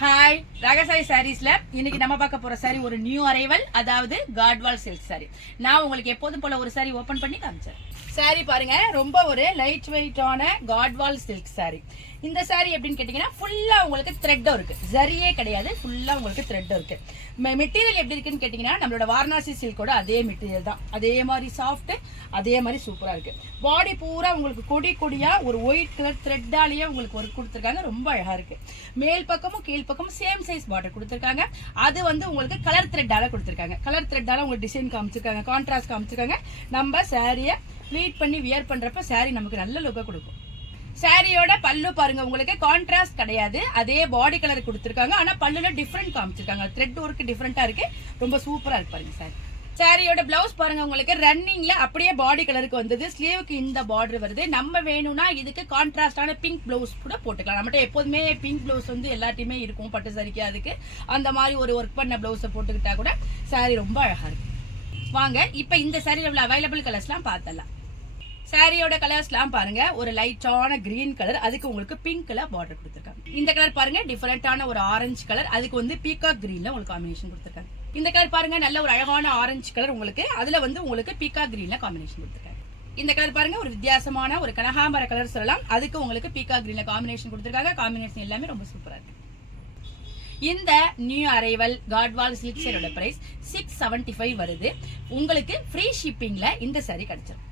Hi ராகசாரி சாரீஸ்ல இன்னைக்கு நம்ம பார்க்க போற சாரி ஒரு நியூ அரைவல், அதாவது காட்வால் சில்க் சாரி. நான் உங்களுக்கு எப்போதும் போல ஒரு சாரி ஓபன் பண்ணி காமிச்சேன். சாரி பாருங்க, ரொம்ப ஒரு லைட் வெயிட்டான காட்வால் சில்க் சாரி. இந்த சாரி எப்படின்னு கேட்டீங்கன்னா ஃபுல்லா உங்களுக்கு த்ரெட் இருக்கு, ஜரியே கிடையாது, ஃபுல்லா உங்களுக்கு த்ரெட் இருக்கு. மெட்டீரியல் எப்படி இருக்குன்னு கேட்டீங்கன்னா நம்மளோட வாரணாசி சில்கோட அதே மெட்டீரியல் தான், அதே மாதிரி சாஃப்ட், அதே மாதிரி சூப்பரா இருக்கு. பாடி பூரா உங்களுக்கு கொடி கொடியா ஒரு ஒயிட் கலர் த்ரெட்டாலேயே உங்களுக்கு ஒர்க் கொடுத்துருக்காங்க, ரொம்ப அழகா இருக்கு. மேல் பக்கமும் கீழ் பக்கமும் சேம் சைஸ் பார்டர் கொடுத்துருக்காங்க. அது வந்து உங்களுக்கு கலர் த்ரெட்டால கொடுத்துருக்காங்க. கலர் த்ரெட்டால உங்களுக்கு டிசைன் காமிச்சிருக்காங்க, கான்ட்ராஸ்ட் காமிச்சிருக்காங்க. நம்ம சாரியை ப்ளீட் பண்ணி வியர் பண்றப்ப சாரி நமக்கு நல்ல லுக்கை கொடுக்கும். சாரியோட பல்லு பாருங்க, உங்களுக்கு கான்ட்ராஸ்ட் கிடையாது, அதே பாடி கலர் கொடுத்துருக்காங்க. ஆனா பல்லுல டிஃப்ரெண்ட் காமிச்சிருக்காங்க, த்ரெட் ஒர்க் டிஃப்ரெண்டா இருக்கு, ரொம்ப சூப்பரா இருக்கு பாருங்க சாரி. சாரியோட பிளவுஸ் பாருங்க, உங்களுக்கு ரன்னிங்ல அப்படியே பாடி கலருக்கு வந்தது, ஸ்லீவுக்கு இந்த பார்டர் வருது. நம்ம வேணும்னா இதுக்கு கான்ட்ராஸ்டான பிங்க் பிளவுஸ் கூட போட்டுக்கலாம். நம்மகிட்ட எப்போதுமே பிங்க் பிளவுஸ் வந்து எல்லாத்தையுமே இருக்கும் பட்டு சாரிக்கு, அதுக்கு அந்த மாதிரி ஒரு ஒர்க் பண்ண பிளவுஸை போட்டுக்கிட்டா கூட சாரி ரொம்ப அழகா இருக்கு. வாங்க இப்ப இந்த சாரியில உள்ள அவைலபிள் கலர்ஸ்லாம் பார்த்தலாம். சாரியோட கலர்ஸ்லாம் பாருங்க, ஒரு லைட்டான கிரீன் கலர், அதுக்கு உங்களுக்கு பிங்க் கலர் பார்டர் கொடுத்துருக்காங்க. இந்த கலர் பாருங்க டிஃபரெண்டான ஒரு ஆரஞ்சு கலர், அதுக்கு வந்து பீகாக் கிரீன்ல உங்களுக்கு காம்பினேஷன் கொடுத்துருக்காங்க. இந்த கலர் பாருங்க நல்ல ஒரு அழகான ஆரஞ்சு கலர், உங்களுக்கு அதுல வந்து உங்களுக்கு பீகாக் கிரீன்ல காம்பினேஷன் கொடுத்துருக்காங்க. இந்த கலர் பாருங்க ஒரு வித்தியாசமான ஒரு கனகாம்பர கலர் சொல்லலாம், அதுக்கு உங்களுக்கு பீகாக் கிரீன்ல காம்பினேஷன் கொடுத்துருக்காங்க. காம்பினேஷன் எல்லாமே ரொம்ப சூப்பரா இருக்கு. இந்த நியூ அரைவல் காட்வால் சில்க் சாரியோட பிரைஸ் 675 வருது. உங்களுக்கு ஃப்ரீ ஷிப்பிங்ல இந்த சாரி கிடைச்சிடும்.